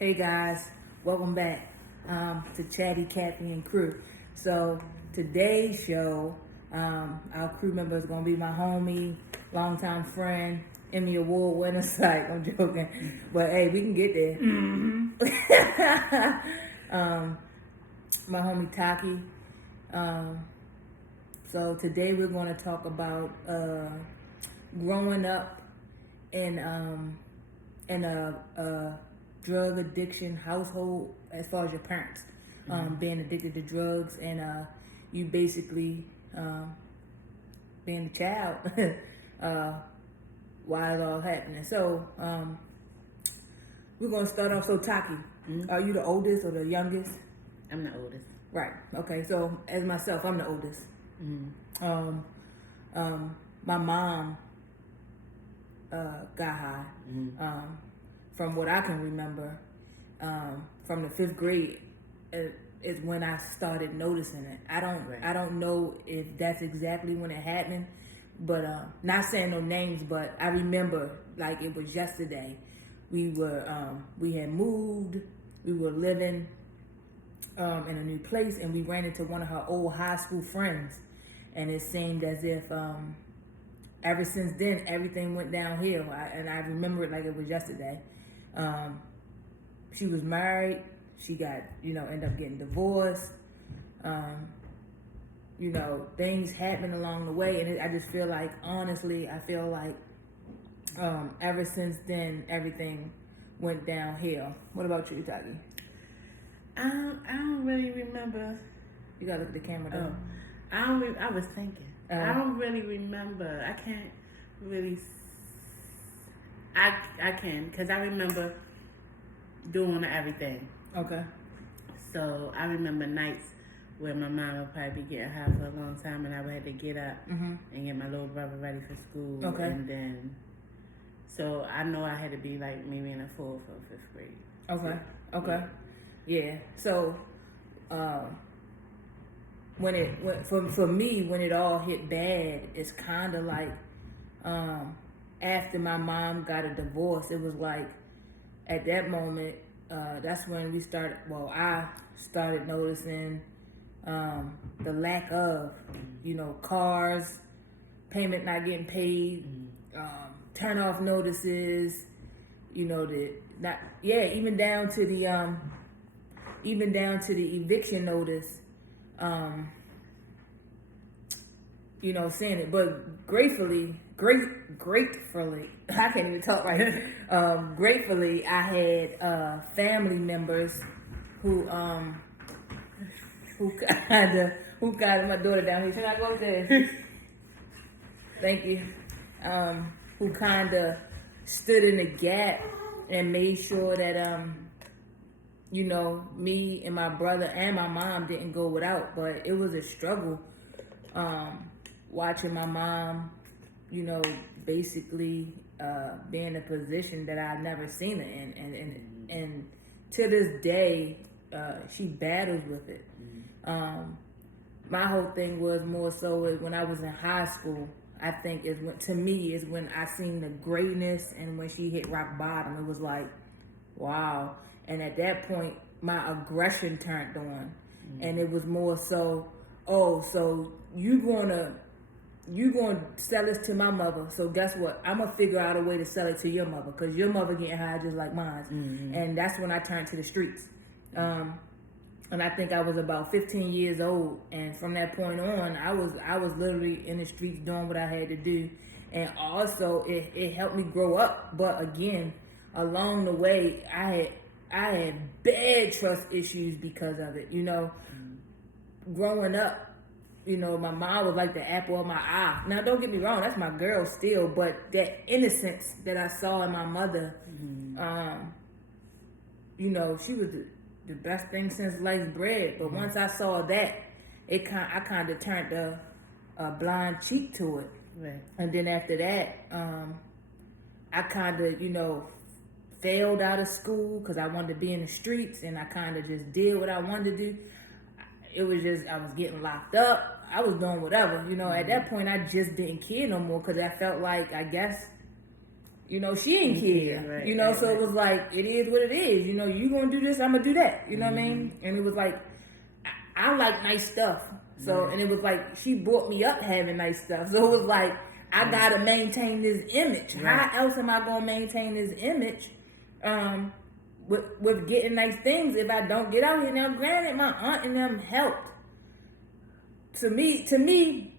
Hey guys, welcome back to Chatty Cathy and Crew. So today's show, our crew member is gonna be my homie, longtime friend, Emmy Award winner. Psych, I'm joking, but hey, we can get there. My homie Taki. So today we're gonna talk about growing up in a drug addiction household as far as your parents being addicted to drugs and you basically being a child while it all happening. So we're gonna start off. So Taki, are you the oldest or the youngest? I'm the oldest. Right. Okay. So as myself, I'm the oldest. My mom got high. From what I can remember, from the 5th grade is when I started noticing it. I don't know if that's exactly when it happened, but not saying no names, but I remember like it was yesterday. We had moved. We were living in a new place, and we ran into one of her old high school friends, and it seemed as if ever since then everything went downhill. And I remember it like it was yesterday. She was married. She got, ended up getting divorced. Things happened along the way, and I just feel like, honestly, ever since then everything went downhill. What about you, Taki? I don't really remember. You gotta look at the camera though. I was thinking. I don't really remember. I can't really. I can, because I remember doing everything. Okay. So I remember nights where my mom would probably be getting high for a long time, and I would have to get up and get my little brother ready for school. Okay. And then, so I know I had to be like maybe in the 4th or 5th grade. Okay. Okay. Yeah. So, for me, when it all hit bad, it's kind of like, after my mom got a divorce, it was like, at that moment, that's when I started noticing, the lack of, cars, payment not getting paid, turn off notices, even down to the eviction notice, seeing it. But gratefully, I can't even talk right. Gratefully, I had family members who got my daughter down here. Should I go there? Thank you. Who kind of stood in the gap and made sure that me and my brother and my mom didn't go without. But it was a struggle watching my mom, basically be in a position that I've never seen her in. And to this day, she battles with it. My whole thing was more so when I was in high school. I think is when I seen the greatness, and when she hit rock bottom, it was like, wow. And at that point, my aggression turned on, and it was more so, so you gonna sell this to my mother. So guess what? I'm gonna figure out a way to sell it to your mother, because your mother getting high just like mine. And that's when I turned to the streets. And I think I was about 15 years old, and from that point on, I was literally in the streets doing what I had to do, and also it helped me grow up. But again, along the way, I had bad trust issues because of it. Growing up, my mom was like the apple of my eye. Now, don't get me wrong, that's my girl still, but that innocence that I saw in my mother, she was the best thing since sliced bread. But once I saw that, I kind of turned a blind cheek to it. Right. And then after that, I kind of, failed out of school because I wanted to be in the streets, and I kind of just did what I wanted to do. It was just, I was getting locked up. I was doing whatever. At that point, I just didn't care no more, because I felt like, I guess, You know, she didn't care. Right, You know, right, so right. it was like, it is what it is. You know, you gonna do this, I'm gonna do that. You know what I mean? And it was like, I like nice stuff. So, and it was like, she brought me up having nice stuff. So it was like, I gotta maintain this image. Right. How else am I gonna maintain this image? With getting nice things if I don't get out here. Now, granted, my aunt and them helped. To me,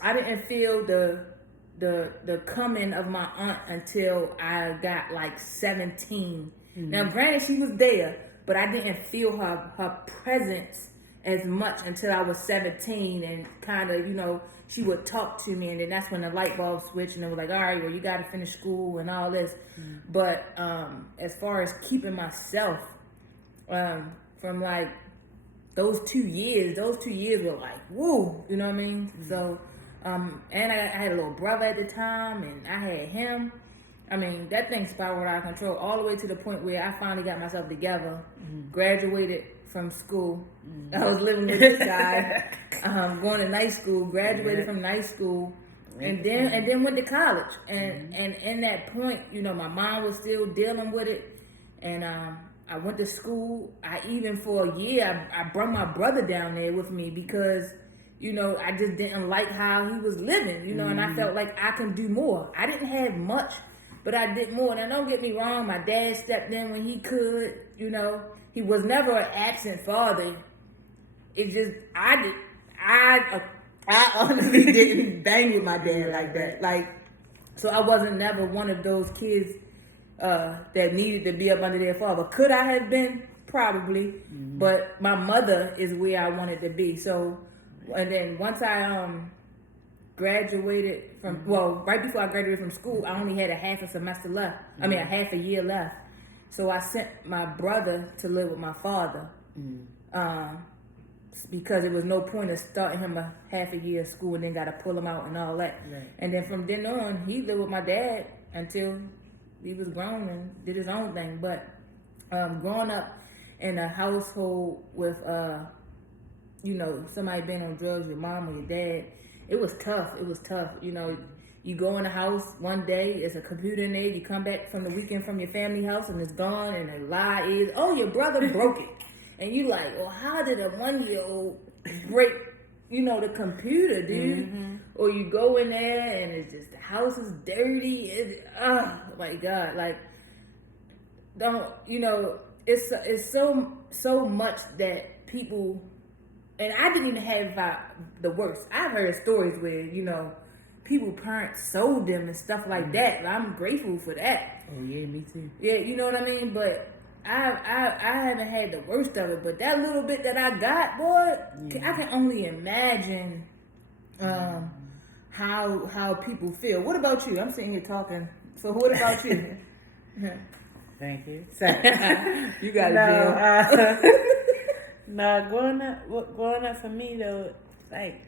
I didn't feel the coming of my aunt until I got like 17. Now, granted, she was there, but I didn't feel her presence as much until I was 17, and kind of, you know, she would talk to me, and then that's when the light bulb switched, and it was like, all right, well, you got to finish school and all this. But as far as keeping myself from like those 2 years were like, woo, you know what I mean? So, and I had a little brother at the time, and I had him. I mean, that thing spiraled out of control all the way to the point where I finally got myself together, graduated from school. I was living with this guy, going to night school, graduated from night school, and then went to college. And in that point, you know, my mom was still dealing with it, and I went to school. I even for a year, I brought my brother down there with me because, you know, I just didn't like how he was living, you know, and I felt like I can do more. I didn't have much, but I did more. Now, don't get me wrong, my dad stepped in when he could, you know. He was never an absent father. It's just, I honestly didn't bang with my dad like that. Like, so I wasn't never one of those kids that needed to be up under their father. Could I have been? Probably. But my mother is where I wanted to be. So, and then once I graduated from, well, right before I graduated from school, I only had a half a semester left. I mean, a half a year left. So I sent my brother to live with my father because there was no point of starting him a half a year of school and then got to pull him out and all that. Right. And then from then on, he lived with my dad until he was grown and did his own thing. But growing up in a household with, you know, somebody being on drugs, your mom or your dad, it was tough. It was tough. You know, you go in the house one day, it's a computer in there, you come back from the weekend from your family house and it's gone, and the lie is, oh, your brother broke it. And you like, well, how did a 1-year-old break, you know, the computer, dude? Or you go in there and it's just, the house is dirty. Oh my God. Like, don't, you know, it's so much that people, and I didn't even have the worst. I've heard stories where, you know, people parents sold them and stuff like that. I'm grateful for that. Oh yeah, me too. Yeah, you know what I mean? But I haven't had the worst of it. But that little bit that I got, boy, I can only imagine how people feel. What about you? I'm sitting here talking. So what about you? Thank you. So, You got it, Jill. No, growing up for me though, like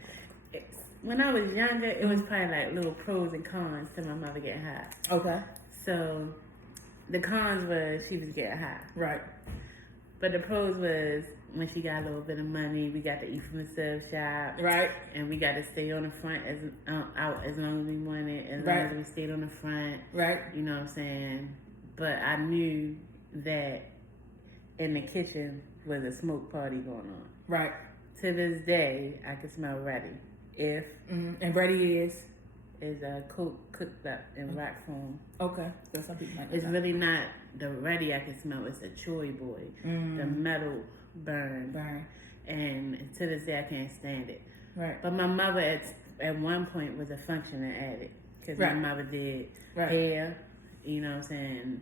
when I was younger, it was probably like little pros and cons to my mother getting high. Okay. So the cons was she was getting high, Right. but the pros was when she got a little bit of money, we got to eat from the sub shop, Right. and we got to stay on the front out as long as we wanted, as long as we stayed on the front. Right. You know what I'm saying? But I knew that in the kitchen was a smoke party going on. Right. To this day, I can smell ready. If And ready is a coke cooked up in rock form. okay. So some people might It's really not the ready I can smell. It's the Choy Boy, the metal burn. And to this day, I can't stand it. Right. But my mother at one point was a functioning addict because my mother did hair, you know what I'm saying?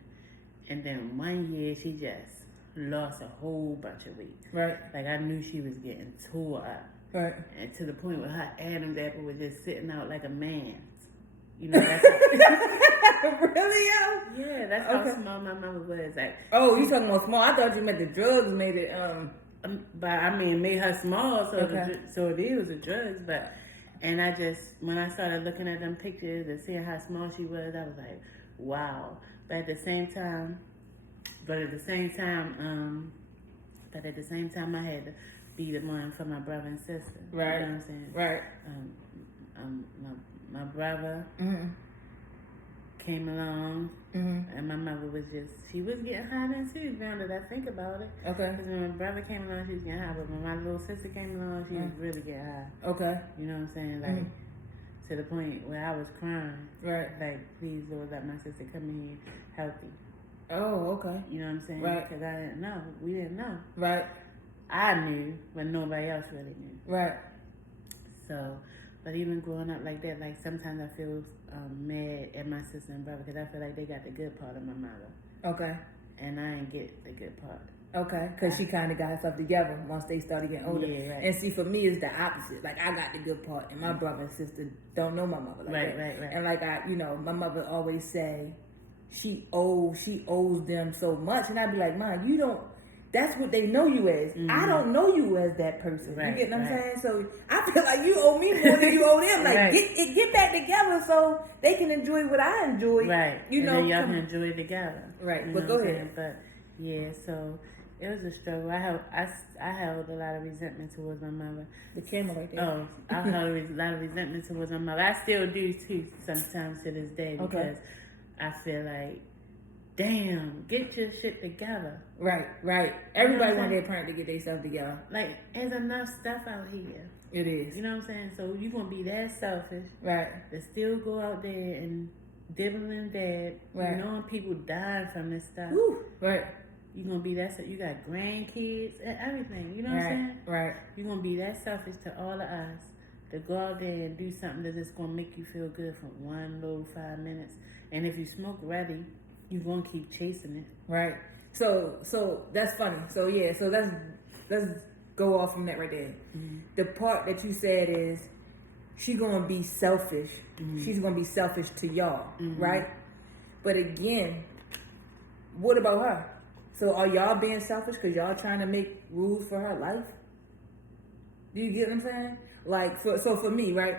And then one year she just lost a whole bunch of weight. Right. Like I knew she was getting tore up. Right. And to the point where her Adam's apple was just sitting out like a man's. You know, that's how, Really, yo? yeah, that's how small my mama was. Like, Oh, you talking about small? I thought you meant the drugs made it. but I mean, it made her small, so so it is the drugs. But and I just when I started looking at them pictures and seeing how small she was, I was like, wow. But at the same time, I had to be the one for my brother and sister. Right. You know what I'm saying? Right. My brother came along, and my mother was she was getting high then too, now that I think about it. Okay. Because when my brother came along, she was getting high, but when my little sister came along, she was really getting high. Okay. You know what I'm saying? Like, to the point where I was crying. Right. Like, please, Lord, let my sister come in here healthy. Oh, okay. You know what I'm saying? Right. Because I didn't know. We didn't know. Right. I knew, but nobody else really knew. Right. So, but even growing up like that, like sometimes I feel mad at my sister and brother because I feel like they got the good part of my mother. Okay. And I ain't get the good part. Okay, because she kind of got herself together once they started getting older. Yeah, right. And see, for me, it's the opposite. Like, I got the good part, and my brother and sister don't know my mother like that. Right. And like my mother always say, she owes them so much, and I'd be like, Mom, you don't. That's what they know you as. I don't know you as that person. Right, you get what I'm right. saying? So I feel like you owe me more than you owe them. Like Right. get back together so they can enjoy what I enjoy. Right. You and know, then y'all can enjoy it together. Right. You But know go what I'm ahead. saying? But yeah, so it was a struggle. I held a lot of resentment towards my mother. The camera right there. Oh, I held a lot of resentment towards my mother. I still do too sometimes to this day because I feel like, damn, get your shit together. Right. Everybody what I'm want their parent to get themselves together. Like, there's enough stuff out here. It is. You know what I'm saying? So you gonna be that selfish Right. to still go out there and dibble and dab, Right. knowing people dying from this stuff. Woo. Right. You gonna be that. You got grandkids and everything. You know what I'm saying? Right. You gonna be that selfish to all of us to go out there and do something that's just gonna make you feel good for one little 5 minutes. And if you smoke ready, you gonna keep chasing it. Right. So that's funny. So yeah. So let's go off from that right there. The part that you said is she gonna be selfish. She's gonna be selfish to y'all, right? But again, what about her? So are y'all being selfish because y'all trying to make rules for her life? Do you get what I'm saying? Like, for me, right?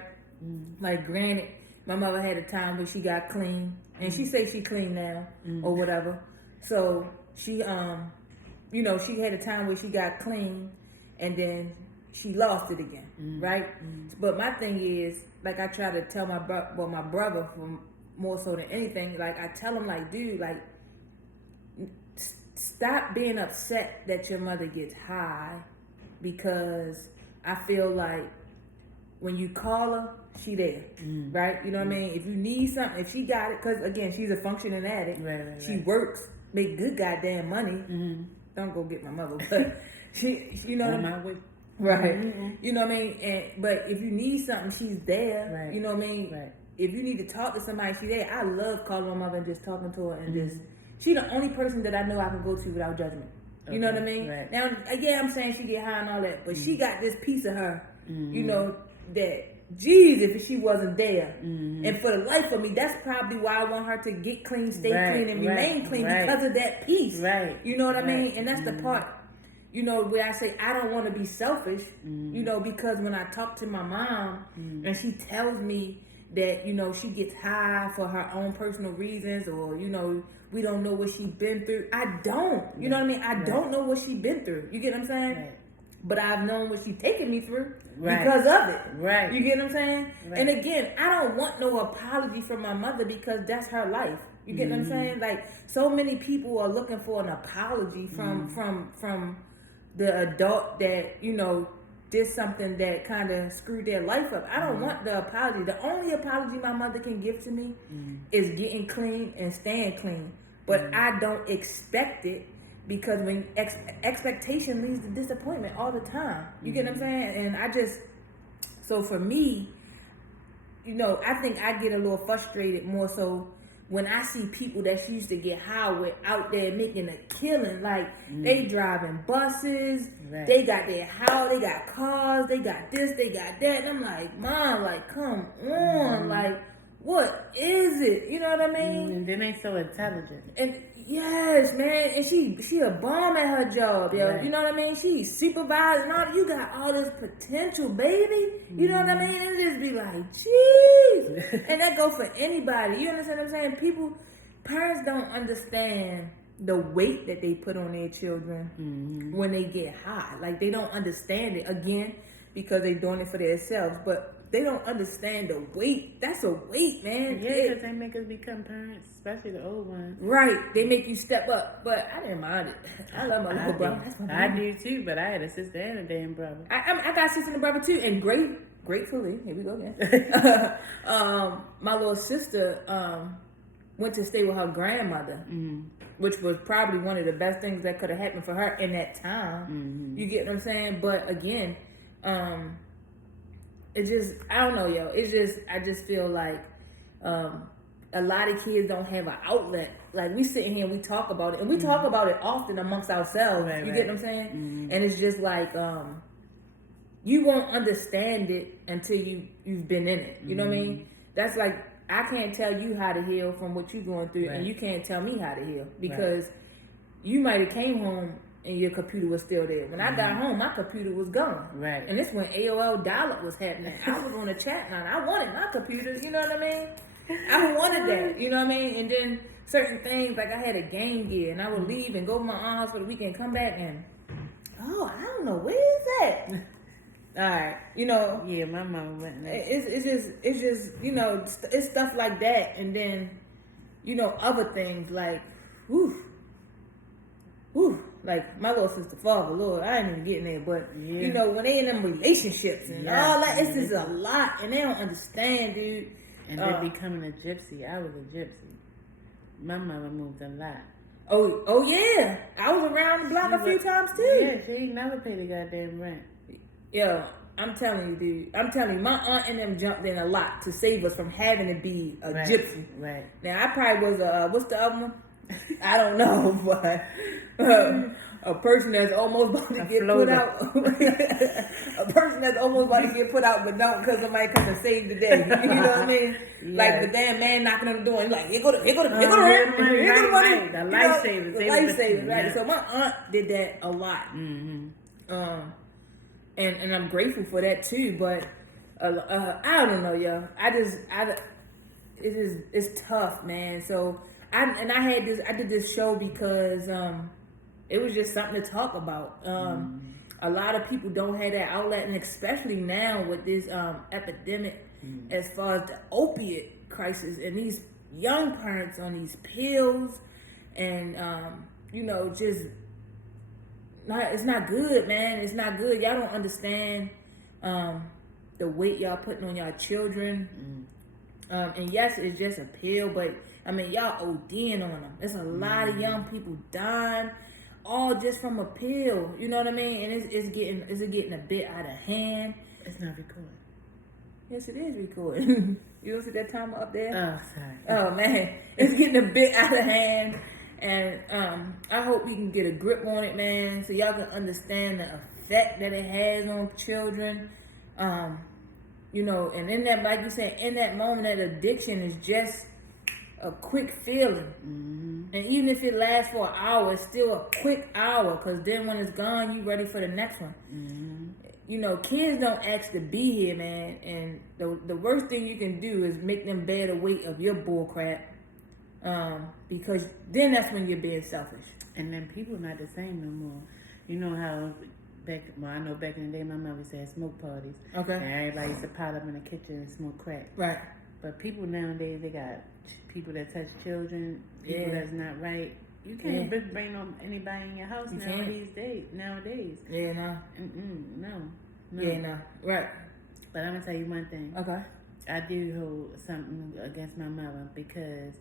Like, granted, my mother had a time where she got clean, and she say she clean now or whatever. So she, she had a time where she got clean, and then she lost it again, right? But my thing is, like, I try to tell my brother, from more so than anything, like, I tell him, like, dude, like, stop being upset that your mother gets high, because I feel like when you call her, she there, right? You know what I mean? If you need something, if she got it, because again, she's a functioning addict. Right. She works, make good goddamn money. Don't go get my mother, but she, you know what I mean? Right. You know what I mean? But if you need something, she's there. Right. You know what I mean? Right. If you need to talk to somebody, she's there. I love calling my mother and just talking to her and just. She's the only person that I know I can go to without judgment. You know what I mean? Right. Now, again, I'm saying she get high and all that, but she got this piece of her, you know, that, geez, if she wasn't there. And for the life of me, that's probably why I want her to get clean, stay clean, and remain clean because of that piece. Right. You know what I mean? And that's the part, you know, where I say I don't want to be selfish, you know, because when I talk to my mom and she tells me that, you know, she gets high for her own personal reasons, or, you know, we don't know what she's been through. I don't. You know what I mean? I don't know what she's been through. You get what I'm saying? Right. But I've known what she's taken me through because of it. Right. You get what I'm saying? Right. And again, I don't want no apology from my mother because that's her life. You get what I'm saying? Like, so many people are looking for an apology from the adult that, you know, did something that kind of screwed their life up. I don't want the apology. The only apology my mother can give to me is getting clean and staying clean. But I don't expect it, because when expectation leads to disappointment all the time. You get what I'm saying? And so for me, you know, I think I get a little frustrated more so when I see people that she used to get high with out there making a killing. Like, they driving buses, they got their house, they got cars, they got this, they got that. And I'm like, Mom, like, come on, like, what is it? You know what I mean? And then they so intelligent. And yes, man, and she a bomb at her job, yo. Right. You know what I mean? She's supervising all. You got all this potential, baby. You know what I mean? And just be like, jeez. And that go for anybody. You understand what I'm saying? Parents don't understand the weight that they put on their children when they get high. Like, they don't understand it, again, because they're doing it for themselves. But they don't understand the weight. That's a weight, man. Yeah, because they make us become parents, especially the old ones. Right. They make you step up. But I didn't mind it. I love my little brother. That's my I do too, but I had a sister and a damn brother. I got a sister and a brother too, and gratefully, here we go again. My little sister went to stay with her grandmother, which was probably one of the best things that could have happened for her in that time. You get what I'm saying? But again, it just, I don't know, yo. It's just, I just feel like a lot of kids don't have an outlet. Like, we sitting here and we talk about it, and we talk about it often amongst ourselves. Right, you get what I'm saying? And it's just like, you won't understand it until you've been in it. You know what I mean? That's like, I can't tell you how to heal from what you're going through, and you can't tell me how to heal, because you might have came home and your computer was still there. When I got home, my computer was gone. Right. And this when AOL dial-up was happening. I was on the chat line. I wanted my computer. You know what I mean? I wanted that. You know what I mean? And then certain things, like I had a Game Gear, and I would leave and go to my aunt's house for the weekend, come back, and I don't know, where is that? All right, you know. Yeah, my mom went. It's just you know, it's stuff like that, and then you know, other things like, like my little sister, father, Lord, I ain't even getting there, but you know, when they in them relationships and all that, it's just a lot, and they don't understand, dude. And they're becoming a gypsy. I was a gypsy. My mother moved a lot. Oh yeah, I was around the block a few times too. Yeah, she ain't never paid the goddamn rent. Yo, I'm telling you, dude. I'm telling you, my aunt and them jumped in a lot to save us from having to be a gypsy. Right. Now, I probably was what's the other one? I don't know, but a person that's almost about to get put out. A person that's almost about to get put out, but don't, because somebody come and save the day. You know what I mean? Yes. Like the damn man knocking on the door, and like, here go the rent, here go the money. The lifesavers. The lifesavers, right? So my aunt did that a lot. And I'm grateful for that too, but I don't know, yo. It's tough, man. So I did this show because it was just something to talk about. A lot of people don't have that outlet, and especially now with this epidemic, as far as the opiate crisis, and these young parents on these pills, and you know, just. It's not good, man. It's not good. Y'all don't understand the weight y'all putting on y'all children. And yes, it's just a pill, but I mean, y'all ODing on them. There's a lot of young people dying, all just from a pill. You know what I mean? And it's getting a bit out of hand. It's not recording. Yes, it is recording. You don't see that timer up there? Oh, sorry. Oh man, it's getting a bit out of hand. And I hope we can get a grip on it, man, so y'all can understand the effect that it has on children. You know, and in that, like you said, in that moment, that addiction is just a quick feeling. And even if it lasts for an hour, it's still a quick hour, because then when it's gone, you ready for the next one. You know, kids don't ask to be here, man, and the worst thing you can do is make them bear the weight of your bull crap. Because then that's when you're being selfish. And then people not the same no more. You know how I know back in the day my mother used to have smoke parties. Okay. And everybody used to pile up in the kitchen and smoke crack. Right. But people nowadays, they got people that touch children, people that's not right. You can't bring anybody in your house nowadays. Yeah, no. No. Yeah, no. Right. But I'm going to tell you one thing. Okay. I do hold something against my mother, because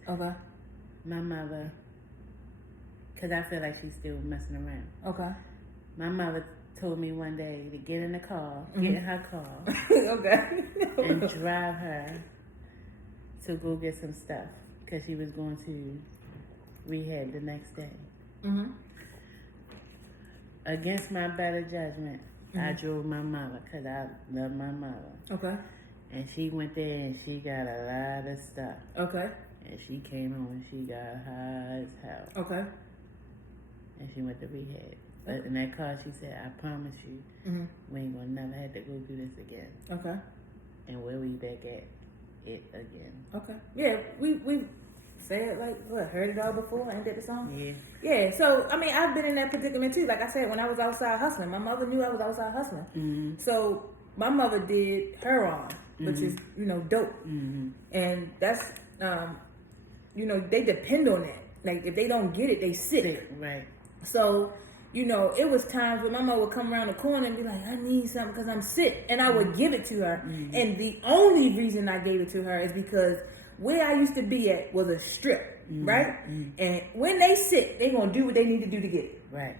my mother, because I feel like she's still messing around. Okay. My mother told me one day to get in the car, get in her car, and drive her to go get some stuff, because she was going to rehab the next day. Against my better judgment, I drove my mother, because I love my mother. Okay. And she went there and she got a lot of stuff. Okay. And she came home and she got high as hell. Okay. And she went to rehab. But in that car, she said, I promise you, we ain't gonna never have to go through this again. Okay. And we'll be back at it again. Okay. Yeah, we said, like, what, heard it all before? Ain't that the song? Yeah. Yeah, so, I mean, I've been in that predicament too. Like I said, when I was outside hustling, my mother knew I was outside hustling. So, my mother did her wrong. which is, dope. And that's, they depend on that. Like, if they don't get it, they sick. Right. So, it was times when my mother would come around the corner and be like, I need something because I'm sick. And I would give it to her. And the only reason I gave it to her is because where I used to be at was a strip, right? And when they sick, they going to do what they need to do to get it. Right.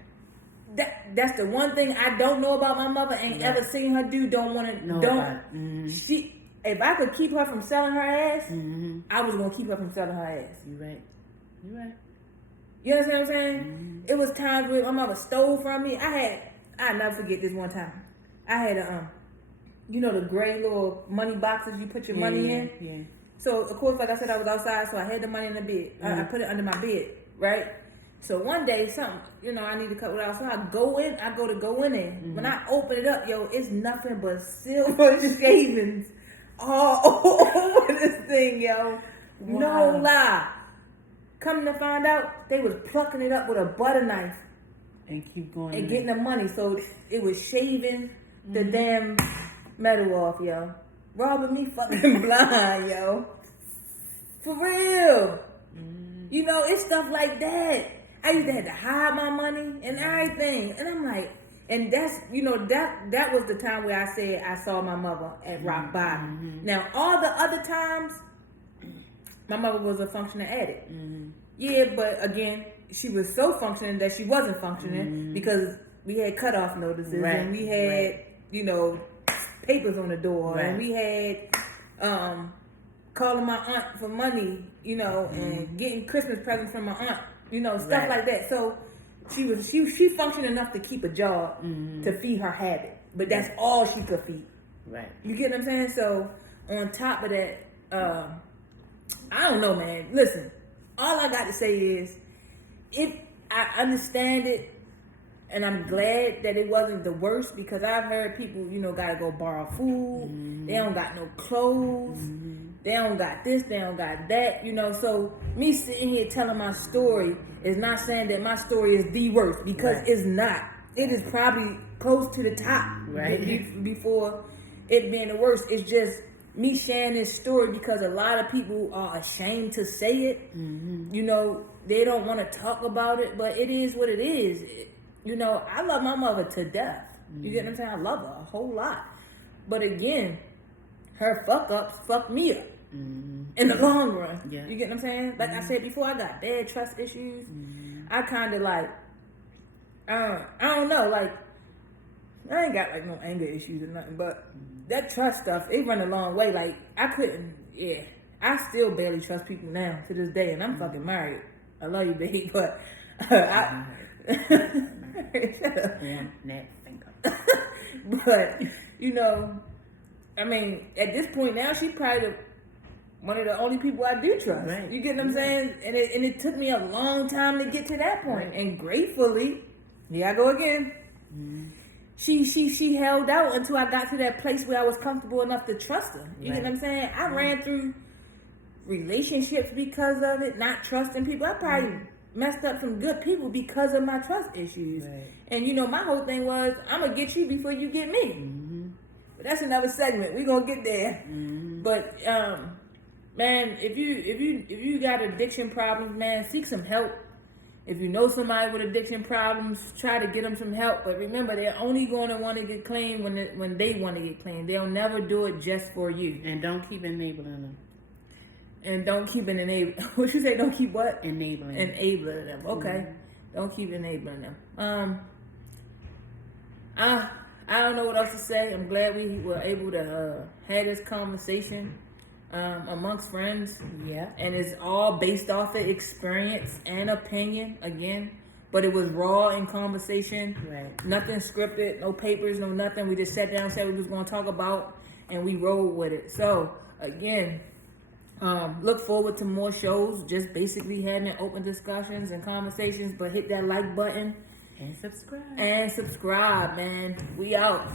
That's the one thing I don't know about my mother. Ain't ever seen her do. Don't want to. She. If I could keep her from selling her ass, I was gonna keep her from selling her ass. You right. You understand what I'm saying? It was times where my mother stole from me. I never forget this one time. I had the gray little money boxes you put your money in. Yeah. So of course, like I said, I was outside, so I had the money in the bed. I put it under my bed, right? So one day, I need to cut it out. So I go in there. When I open it up, it's nothing but silver shavings all over this thing, yo. Wow. No lie. Come to find out, they was plucking it up with a butter knife. And keep going. And getting the money. So it was shaving the damn metal off, yo. Robbing me fucking blind, yo. For real. It's stuff like that. I used to have to hide my money and everything. And I'm like, and that's, that was the time where I said I saw my mother at rock bottom. Now, all the other times, my mother was a functioning addict. Yeah, but again, she was so functioning that she wasn't functioning because we had cutoff notices and we had, papers on the door and we had calling my aunt for money, and getting Christmas presents from my aunt. Stuff like that. So she functioned enough to keep a job to feed her habit, but that's all she could feed. Right. You get what I'm saying? So on top of that, I don't know, man. Listen, all I got to say is, if I understand it, and I'm glad that it wasn't the worst, because I've heard people, gotta go borrow food. They don't got no clothes. They don't got this, they don't got that, So me sitting here telling my story is not saying that my story is the worst, because it's not. It is probably close to the top, right? Before it being the worst. It's just me sharing this story because a lot of people are ashamed to say it. They don't want to talk about it, but it is what it is. I love my mother to death. You get what I'm saying? I love her a whole lot. But again, her fuck-ups fucked me up. In the long run. Yeah. You get what I'm saying? Like I said before, I got bad trust issues. I kind of I don't know, I ain't got no anger issues or nothing, but that trust stuff, it run a long way. I still barely trust people now to this day, and I'm fucking married. I love you, babe, but shut up. But, at this point now, she probably one of the only people I do trust. Right. You get what I'm saying? And it took me a long time to get to that point. And gratefully, here I go again. She held out until I got to that place where I was comfortable enough to trust her. You get what I'm saying? I ran through relationships because of it, not trusting people. I probably messed up some good people because of my trust issues. Right. And my whole thing was, I'm gonna get you before you get me. But that's another segment. We're gonna get there. But man, if you got addiction problems, man, seek some help. If you know somebody with addiction problems, try to get them some help. But remember, they're only going to want to get clean when they want to get clean. They'll never do it just for you. And don't keep enabling them. And don't keep enabling. What you say? Don't keep what? Enabling them. Okay. Don't keep enabling them. I don't know what else to say. I'm glad we were able to have this conversation amongst friends. Yeah. And it's all based off of experience and opinion, again. But it was raw in conversation. Right. Nothing scripted, no papers, no nothing. We just sat down, said we was going to talk about, and we rolled with it. So, again, look forward to more shows, just basically having open discussions and conversations. But hit that like button. And subscribe, man. We out.